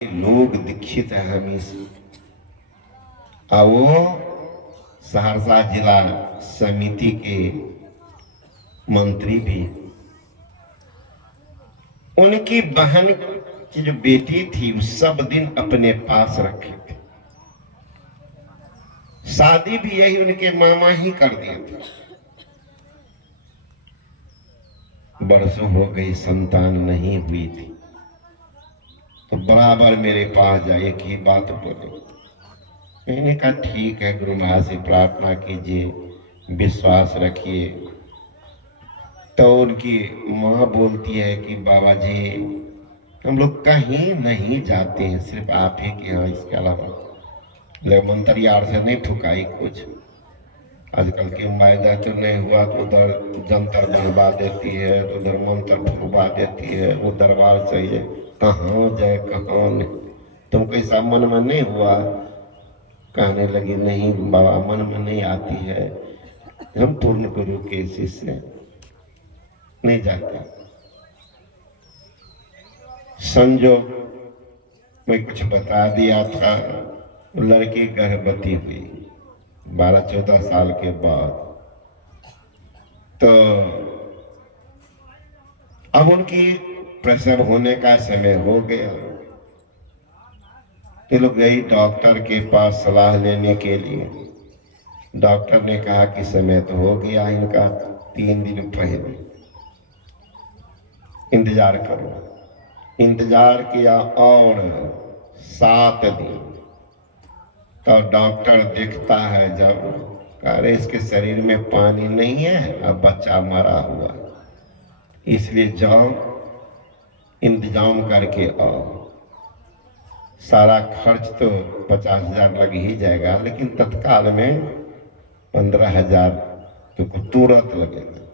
लोग दीक्षित है हमीं से। और वो सहरसा जिला समिति के मंत्री भी। उनकी बहन की जो बेटी थी वो सब दिन अपने पास रखे थे। शादी भी यही उनके मामा ही कर दिए थे। बरसों हो गई, संतान नहीं हुई थी, तो बराबर मेरे पास जाए एक ही बात बोले। मैंने कहा ठीक है, गुरु महाराज से प्रार्थना कीजिए, विश्वास रखिए। तो उनकी माँ बोलती है कि बाबा जी हम लोग कहीं नहीं जाते हैं, सिर्फ आप ही के यहाँ, इसके अलावा मंत्रियार से नहीं ठुकाई कुछ। आजकल की मायदा तो नहीं हुआ तो उधर जंतर बनवा देती है, उधर मंत्र फुकवा देती है, वो दरबार चाहिए, कहाँ जाए कहाँ नहीं। तुमको ऐसा मन में नहीं हुआ? कहने लगी नहीं बाबा, मन में नहीं आती है, हम पूर्ण गुरु के शिष्य नहीं जाते। संजोग मैं कुछ बता दिया था, लड़की गर्भवती हुई 12-14 साल के बाद। तो अब उनकी प्रसव होने का समय हो गया। ये लोग गई डॉक्टर के पास सलाह लेने के लिए। डॉक्टर ने कहा कि समय तो हो गया इनका, 3 दिन पहले इंतजार करो। इंतजार किया और 7 दिन। तो डॉक्टर देखता है, जब कह रहे इसके शरीर में पानी नहीं है, अब बच्चा मरा हुआ, इसलिए जाओ इंतजाम करके आओ। सारा खर्च तो 50,000 लग ही जाएगा, लेकिन तत्काल में 15,000 तो तुरंत लगेगा।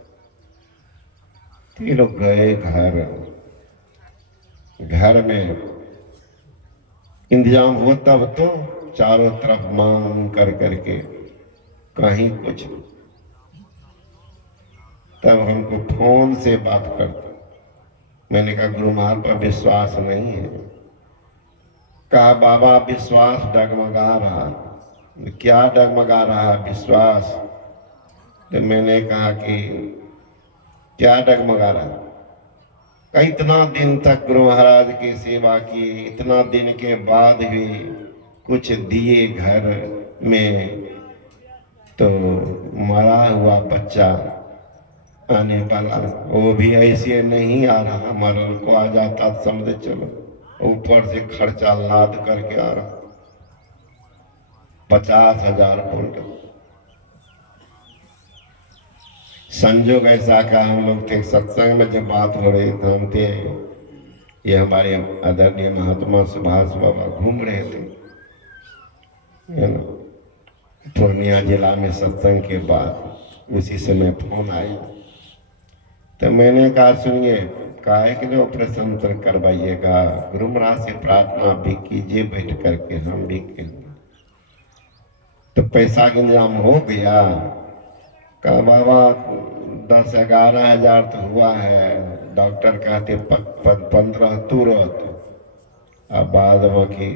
तो ये लोग गए घर में इंतजाम हुआ, तब तो चारों तरफ मांग कर करके कहीं कुछ। तब हमको फोन से बात करता। मैंने कहा गुरु महाराज पर विश्वास नहीं है। कहा बाबा विश्वास डगमगा रहा। क्या डगमगा रहा विश्वास? तो मैंने कहा कि क्या डगमगा रहा? इतना दिन तक गुरु महाराज की सेवा की, इतना दिन के बाद भी कुछ दिए घर में, तो मरा हुआ बच्चा आने वाला, वो भी ऐसे नहीं आ रहा, मरल को आ जाता समझ चलो, ऊपर से खर्चा लाद करके आ रहा। 50,000 बोल रहे। संजोग ऐसा का हम लोग थे सत्संग में जब बात हो रही थी, हम थे, ये हमारे आदरणीय महात्मा सुभाष बाबा घूम रहे थे पूर्णिया जिला में सत्संग के बाद। उसी समय फोन आया। तो मैंने कहा सुनिए, काहे के लिए ऑपरेशन करवाइएगा, गुरु महाराज से प्रार्थना भी कीजिए बैठ करके, हम भी कहेंगे। तो पैसा का इंतजाम हो गया? कहा बाबा 10-11 हजार तो हुआ है, डॉक्टर कहते 15 तुरंत, अब बाद बाकी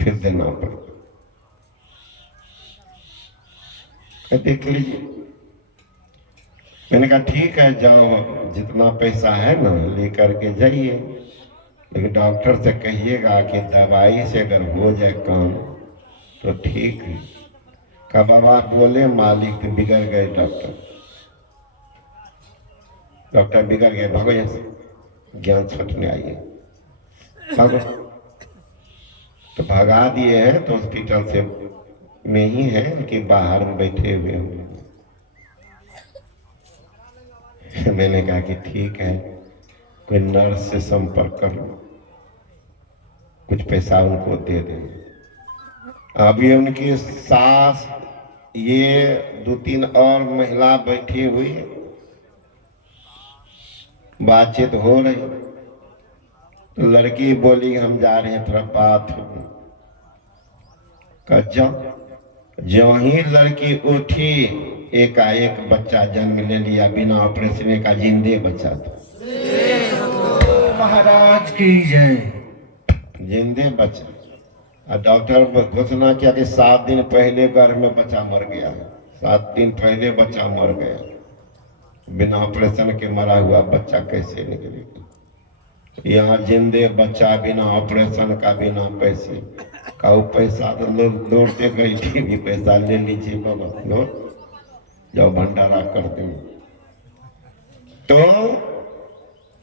फिर देना पड़ेगा। देख लीजिए। मैंने कहा ठीक है, जाओ जितना पैसा है ना लेकर के जाइए, लेकिन डॉक्टर से कहिएगा कि दवाई से अगर हो जाए काम तो ठीक है। का बाबा बोले मालिक तो बिगड़ गए, डॉक्टर बिगड़ गए, भागो यहाँ से, ज्ञान छटने आइए, भागो। तो भगा दिए हैं, तो हॉस्पिटल से में ही है कि बाहर में बैठे हुए हैं। मैंने कहा कि ठीक है, कोई नर्स से संपर्क कर लो, कुछ पैसा उनको दे देंगे। अभी उनकी सास, ये 2-3 और महिला बैठी हुई है, बातचीत हो रही। तो लड़की बोली हम जा रहे हैं थोड़ा बात। जो ही लड़की उठी, एकाएक बच्चा जन्म ले लिया बिना ऑपरेशन का, जिंदे बच्चा था। महाराज की जय। जिंदे बच्चा, और डॉक्टर को घोषणा किया कि 7 दिन पहले गर्भ में बच्चा मर गया है। 7 दिन पहले बच्चा मर गया, बिना ऑपरेशन के मरा हुआ बच्चा कैसे निकलेगा? यहाँ जिंदे बच्चा बिना ऑपरेशन का, बिना पैसे का। वो पैसा तो लोग दौड़ते गई थी, भी पैसा ले लीजिए बाबा, लो जाओ भंडारा कर दो। तो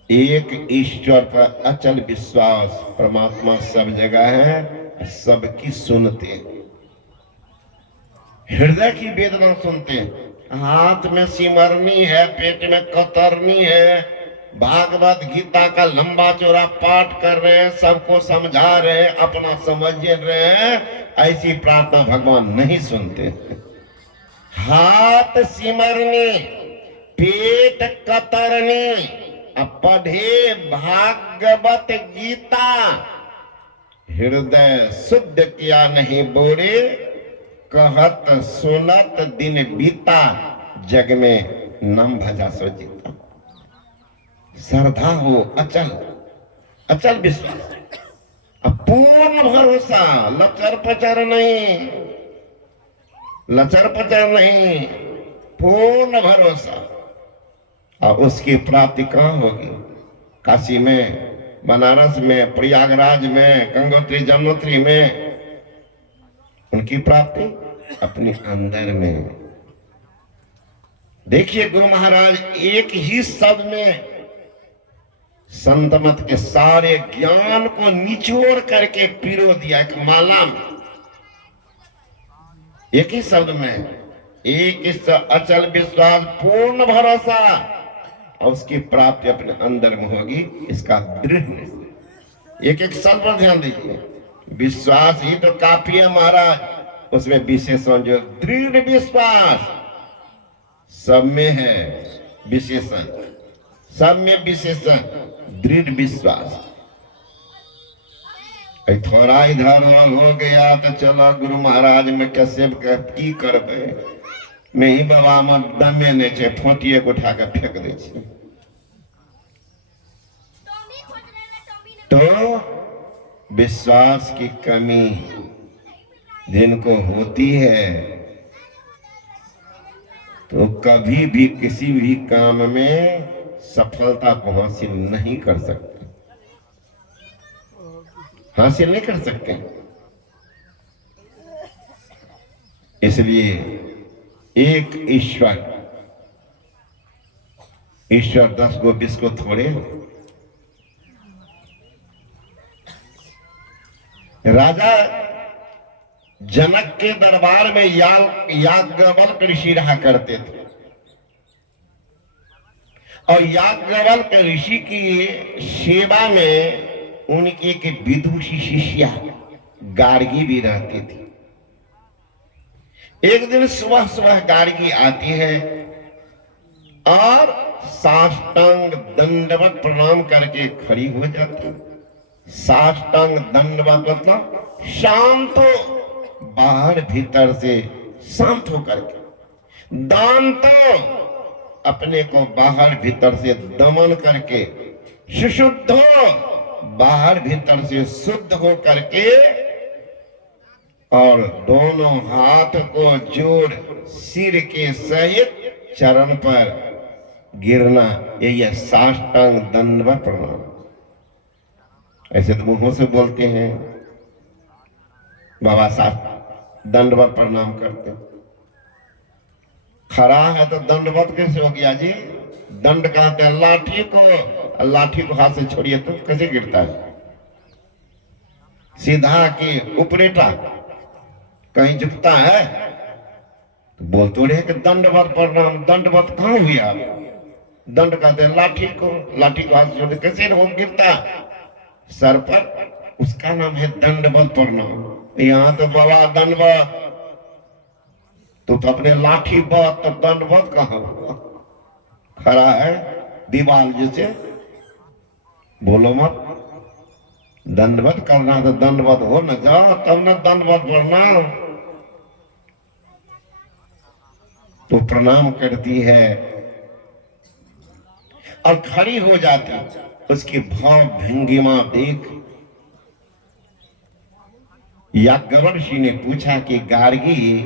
एक ईश्वर पर अचल विश्वास, परमात्मा सब जगह है, सबकी सुनते हैं, हृदय की वेदना सुनते हैं। हाथ में सिमरनी है, पेट में कतरनी है, भागवत गीता का लंबा चौड़ा पाठ कर रहे हैं, सबको समझा रहे हैं, अपना समझ रहे हैं, ऐसी प्रार्थना भगवान नहीं सुनते। हाथ सिमरनी, पेट कतरनी, पढ़े भागवत गीता, हृदय शुद्ध किया नहीं बोले, कहत सुनत दिन बीता, जग में नाम भजा सो जीता। श्रद्धा हो, अचल अचल विश्वास, पूर्ण भरोसा, लचर पचर नहीं, लचर पचर नहीं, पूर्ण भरोसा। और उसकी प्राप्ति कहाँ होगी? काशी में, बनारस में, प्रयागराज में, गंगोत्री जमुनोत्री में। उनकी प्राप्ति अपने अंदर में। देखिए गुरु महाराज एक ही शब्द में संत मत के सारे ज्ञान को निचोड़ करके पिरो दिया, एक माला में, एक ही शब्द में। एक इस अचल विश्वास, पूर्ण भरोसा, और उसकी प्राप्ति अपने अंदर में होगी, इसका दृढ़। एक एक शब्द पर ध्यान दीजिए। विश्वास ही तो काफी है महाराज, उसमें विशेषण जो दृढ़ विश्वास, सब में है विशेषण, सब में विशेषण, दृढ़ विश्वास। थोड़ा इधर हो गया तो चलो गुरु महाराज में कैसे की करबे, नहीं बाबा में दमे नहीं छे, फोटिए को उठा के फेंक दे छे। तो विश्वास की कमी जिनको होती है, तो कभी भी किसी भी काम में सफलता को हासिल नहीं कर सकते, हासिल नहीं कर सकते। इसलिए एक ईश्वर, ईश्वर 10 को 20 को थोड़े। राजा जनक के दरबार में याज्ञवल्क्य ऋषि रहा करते थे, और याज्ञवल्क्य ऋषि की सेवा में उनकी एक विदुषी शिष्या गार्गी भी रहती थी। एक दिन सुबह सुबह गार्गी आती है और साष्टांग दंडवत प्रणाम करके खड़ी हो जाती है। साष्टांग दंडवत मतलब शांत हो, बाहर भीतर से शांत होकर के, दान तो अपने को बाहर भीतर से दमन करके, सुशुद्ध हो, बाहर भीतर से शुद्ध हो करके, और दोनों हाथ को जोड़ सिर के सहित चरण पर गिरना, यही है साष्टांग दंडवत प्रणाम। ऐसे तो मुंहों से बोलते हैं बाबा साहब दंडवत प्रणाम करते, खड़ा है तो दंडवत कैसे हो गया जी? दंड कहते हैं लाठी को, लाठी को हाथ से छोड़िए तो कैसे गिरता है? सीधा की उपरेटा कहीं झुकता है? तो बोलते रहे कि दंडवत प्रणाम, दंडवत कहाँ हुआ? दंड कहते हैं लाठी को, लाठी को हाथ से छोड़ते कैसे हो गिरता सर पर, उसका नाम है दंडवत प्रणाम। यहाँ तो बाबा दंडवत, तो अपने लाठी बात, तो दंडवत कहाँ हुआ? खड़ा है दीवार जैसे, बोलो मत। दंडवत करना तो दंडवत हो न जाओ, तब न दंडवत प्रणाम। तो प्रणाम करती है और खड़ी हो जाती, उसकी भाव भंगिमा देख याज्ञवल्क्य ने पूछा कि गार्गी,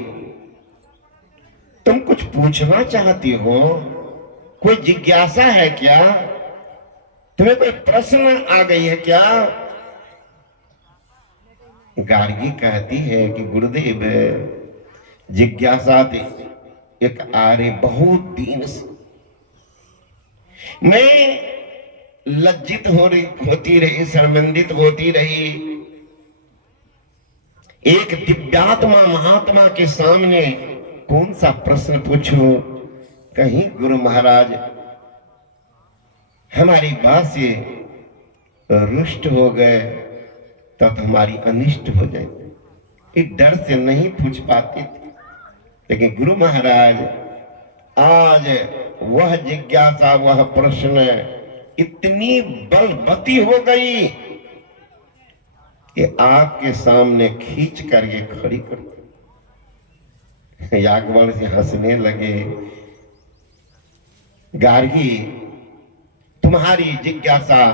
तुम कुछ पूछना चाहती हो? कोई जिज्ञासा है क्या? तुम्हें कोई प्रश्न आ गई है क्या? गार्गी कहती है कि गुरुदेव, जिज्ञासा एक आ रही बहुत दिन से। मैं लज्जित होती रही, शर्मिंदित होती रही। एक दिव्यात्मा महात्मा के सामने कौन सा प्रश्न पूछूं? कहीं गुरु महाराज हमारी बात से रुष्ट हो गए तो हमारी अनिष्ट हो जाए, इस डर से नहीं पूछ पाते थे। लेकिन गुरु महाराज आज वह जिज्ञासा, वह प्रश्न इतनी बलवती हो गई कि आपके सामने खींच करके खड़ी कर दी। याज्ञवल्क्य से हंसने लगे। गार्गी, तुम्हारी जिज्ञासा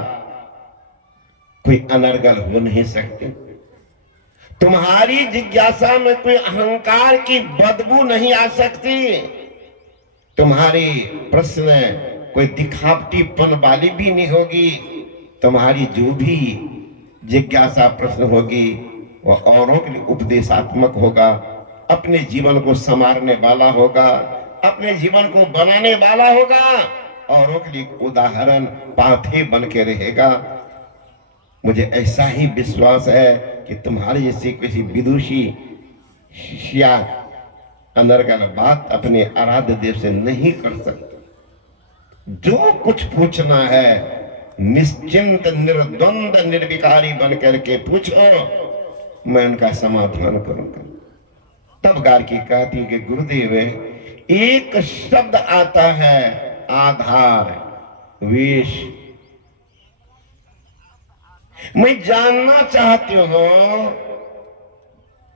कोई अनर्गल हो नहीं सकती। तुम्हारी जिज्ञासा में कोई अहंकार की बदबू नहीं आ सकती। तुम्हारी प्रश्न कोई दिखावटीपन वाली भी नहीं होगी। तुम्हारी जो भी जिज्ञासा प्रश्न होगी वह औरों के लिए उपदेशात्मक होगा, अपने जीवन को संवारने वाला होगा, अपने जीवन को बनाने वाला होगा, औरों के लिए उदाहरण पाथे बन के रहेगा। मुझे ऐसा ही विश्वास है कि तुम्हारे जैसी किसी विदुषी शिष्या अनर्गल बात अपने आराध्य देव से नहीं कर सकते। जो कुछ पूछना है निश्चिंत, निर्द्वंद, निर्विकारी बन करके पूछो, मैं उनका समाधान करूंगा। तब गार्गी कहती कि गुरुदेव, एक शब्द आता है आधार, वेश। मैं जानना चाहती हूं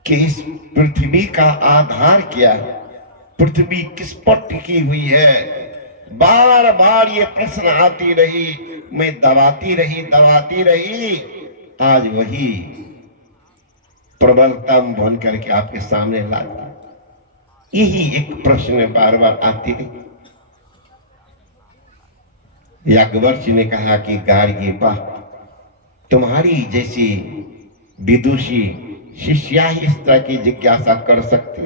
कि इस पृथ्वी का आधार क्या है, पृथ्वी किस पर टिकी हुई है। बार बार ये प्रश्न आती रही, मैं दबाती रही। आज वही प्रबलतम बन करके आपके सामने ला दिया। यही एक प्रश्न बार बार आती रही। याज्ञवल्क्य ने कहा कि गार्गी, वाह, तुम्हारी जैसी विदुषी शिष्या ही इस तरह की जिज्ञासा कर सकती।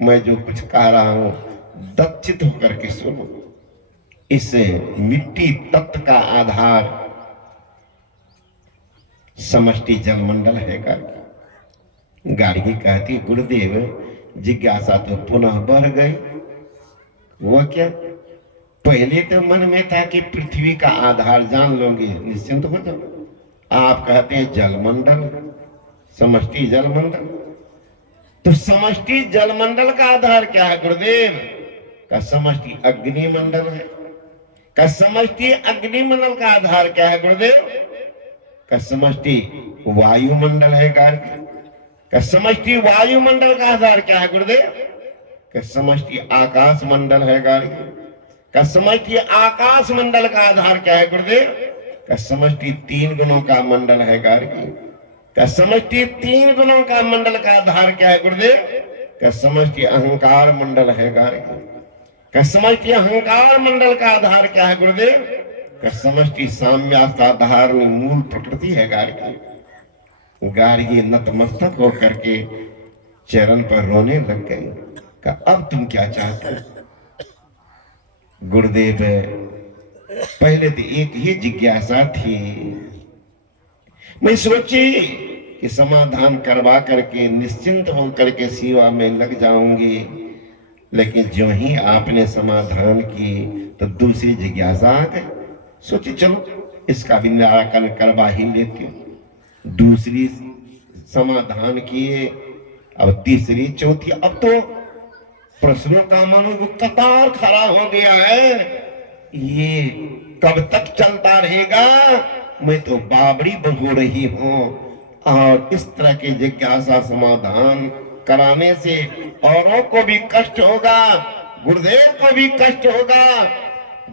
मैं जो कुछ कह रहा हूं दक्षित होकर के सुनो। इस मिट्टी तत्व का आधार समष्टि जलमंडल है। गार्गी कहती, गुरुदेव, जिज्ञासा तो पुनः बढ़ गई। वह क्या? पहले तो मन में था कि पृथ्वी का आधार जान लोगे, निश्चिंत हो जाओ। आप कहते हैं जलमंडल, समष्टि जलमंडल। तो समष्टि जलमंडल का आधार क्या है गुरुदेव? का समष्टि अग्निमंडल है। का समष्टि अग्निमंडल का आधार क्या है गुरुदेव? का समष्टि वायुमंडल है। का समष्टि वायुमंडल का आधार क्या है गुरुदेव? का समष्टि आकाश मंडल है। का समष्टि आकाश मंडल का आधार क्या है गुरुदेव? का समष्टि 3 गुणों का मंडल है। का समष्टि 3 गुणों का मंडल का आधार क्या है गुरुदेव? का समष्टि अहंकार मंडल है। का समष्टि अहंकार मंडल का आधार क्या है गुरुदेव? का समष्टि साम्यासाधारण मूल प्रकृति है। गार्गी नतमस्तक होकर के चरण पर रोने लग गई। का अब तुम क्या चाहते हो? गुरुदेव, पहले तो एक ही जिज्ञासा थी। मैं सोची कि समाधान करवा करके निश्चिंत होकर के सेवा में लग जाऊंगी, लेकिन जो ही आपने समाधान की तो दूसरी जिज्ञासा आ गई। सोची चलो इसका भी निराकरण करवा ही लेती हूँ। दूसरी समाधान किए, अब तीसरी, चौथी, अब तो प्रश्नों का मानो कतार खड़ा हो गया है। ये कब तक चलता रहेगा? मैं तो बाबरी हो रही हूँ। और इस तरह की जिज्ञासा समाधान कराने से औरों को भी कष्ट होगा, गुरुदेव को भी कष्ट होगा।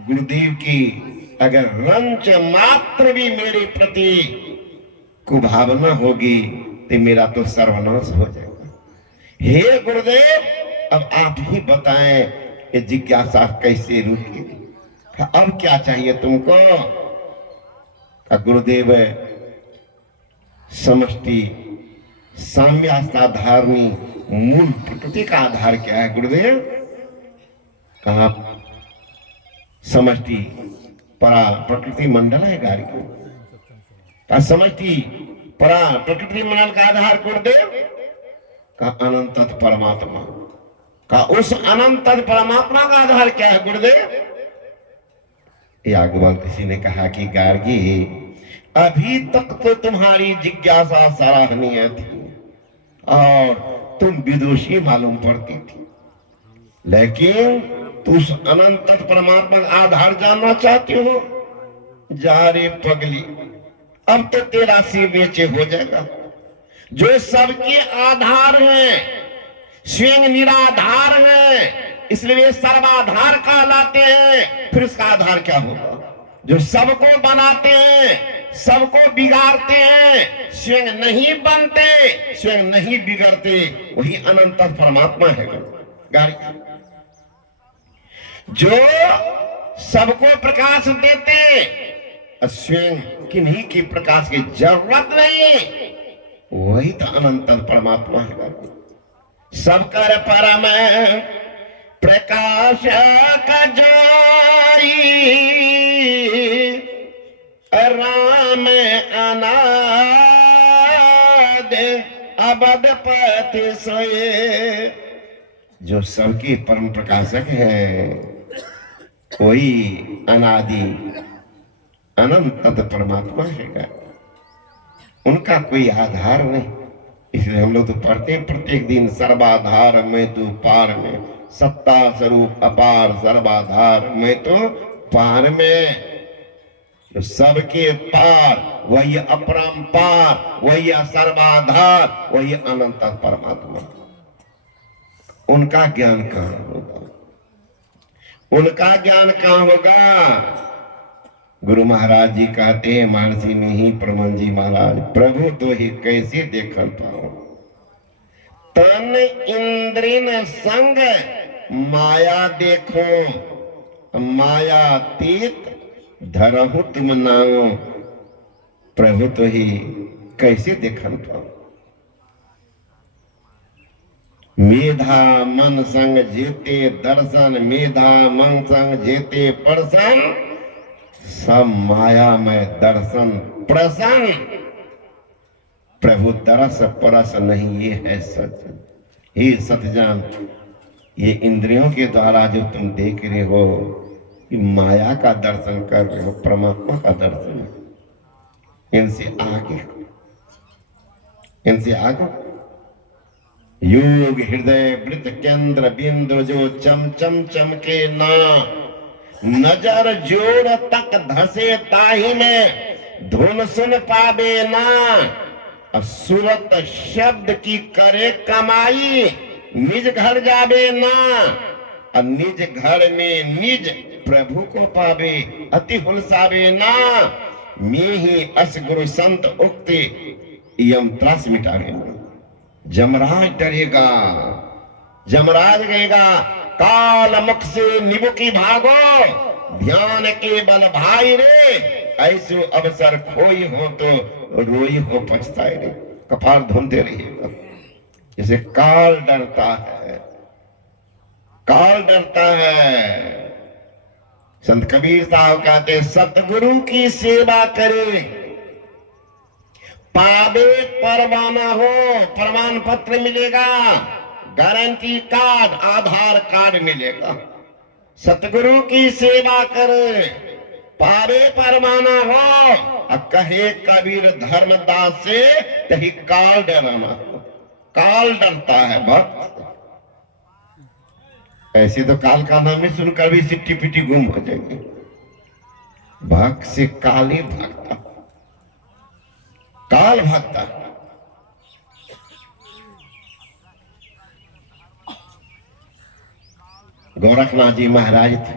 गुरुदेव की अगर रंच मात्र भी मेरे प्रति कुभावना होगी तो मेरा तो सर्वनाश हो जाएगा। हे गुरुदेव, अब आप ही बताएं कि जिज्ञासा कैसे रुकेगी। अब क्या चाहिए तुमको? गुरुदेव, समष्टि साम्याधारणी मूल प्रकृति का आधार क्या है गुरुदेव? कहा समष्टि परा प्रकृति मंडल है गाड़ी का समष्टि परा प्रकृति मंडल का आधार गुरुदेव का अनंत परमात्मा का। उस अनंत परमात्मा का आधार क्या है गुरुदेव? याज्ञवल्क्य किसी ने कहा कि गार्गी, अभी तक तो तुम्हारी जिज्ञासा सराहनीय थी और तुम विदुषी मालूम पड़ती थी, लेकिन तू उस अनंत परमात्मा का आधार जानना चाहती हो? जा रे पगली, अब तो तेरा सिर नीचे हो जाएगा। जो सबके आधार है, स्वयं निराधार है, इसलिए सर्वाधार कहलाते हैं। फिर उसका आधार क्या होगा? जो सबको बनाते हैं, सबको बिगाड़ते हैं, स्वयं नहीं बनते, स्वयं नहीं बिगड़ते, वही अनंत परमात्मा है गाड़ी। जो सबको प्रकाश देते, स्वयं किन्हीं की प्रकाश की जरूरत नहीं, वही तो अनंत परमात्मा है। सबकर परम प्रकाश का जारी, राम अनाद अबद पति सोए। जो सबके परम प्रकाशक है, वही अनादि अनंत परमात्मा है। उनका कोई आधार नहीं, इसलिए हम लोग तो पढ़ते हैं प्रत्येक दिन, सर्वाधार में तू पार में, सत्ता स्वरूप अपार सर्वाधार में तो पार में। तो सबके पार वही अपरंपार, वही सर्वाधार, वही अनंत परमात्मा। उनका ज्ञान कहां होगा? उनका ज्ञान कहां होगा? गुरु महाराज जी कहते हैं, महर्षि में ही प्रमन जी महाराज, प्रभु तो ही कैसे देखल पाओ, तन इंद्रिन संग माया देखो, माया तीत धरहु तुम नाओ। प्रभु तो ही कैसे देखल पाओ। मेधा मन संग जेते दर्शन, मेधा मन संग जेते परसन, सब माया में दर्शन प्रसन्न। प्रभु दरस परस नहीं, ये है सच। हे सतजान, ये इंद्रियों के द्वारा जो तुम देख रहे हो, ये माया का दर्शन कर रहे हो, परमात्मा का दर्शन। इनसे आगे, इनसे आगे योग हृदय वृत्त केंद्र बिंदु जो चम चम चमके ना, नजर जोड़ तक धसे ताही में धुन सुन पावे ना। सूरत शब्द की करे कमाई, निज घर जावे ना। निज घर में निज प्रभु को पावे, अति हुलसावे ना। मैं ही अस गुरु संत उक्ति, यम त्रास मिटावे ना। जमराज डरेगा, जमराज कहेगा, काल मुख से निबुकी भागो, ध्यान के बल भाई रे। ऐसो अवसर खोई हो तो रोई हो पछताए रे। कपाल धुनते रहिएगा। जैसे काल डरता है, काल डरता है। संत कबीर साहब कहते, सतगुरु की सेवा करे, पावे परवाना हो, प्रमाण पत्र मिलेगा, गारंटी कार्ड, आधार कार्ड मिलेगा। सतगुरु की सेवा करे, पावे परमाना हो, और कहे कबीर धर्मदास से तही काल डराना हो। काल डरता है भक्त। ऐसे तो काल का नाम ही सुनकर भी सिट्टी पिट्टी गुम हो जाएंगे। भक्त से काल ही भागता, काल भागता। गोरखनाथ जी महाराज थे,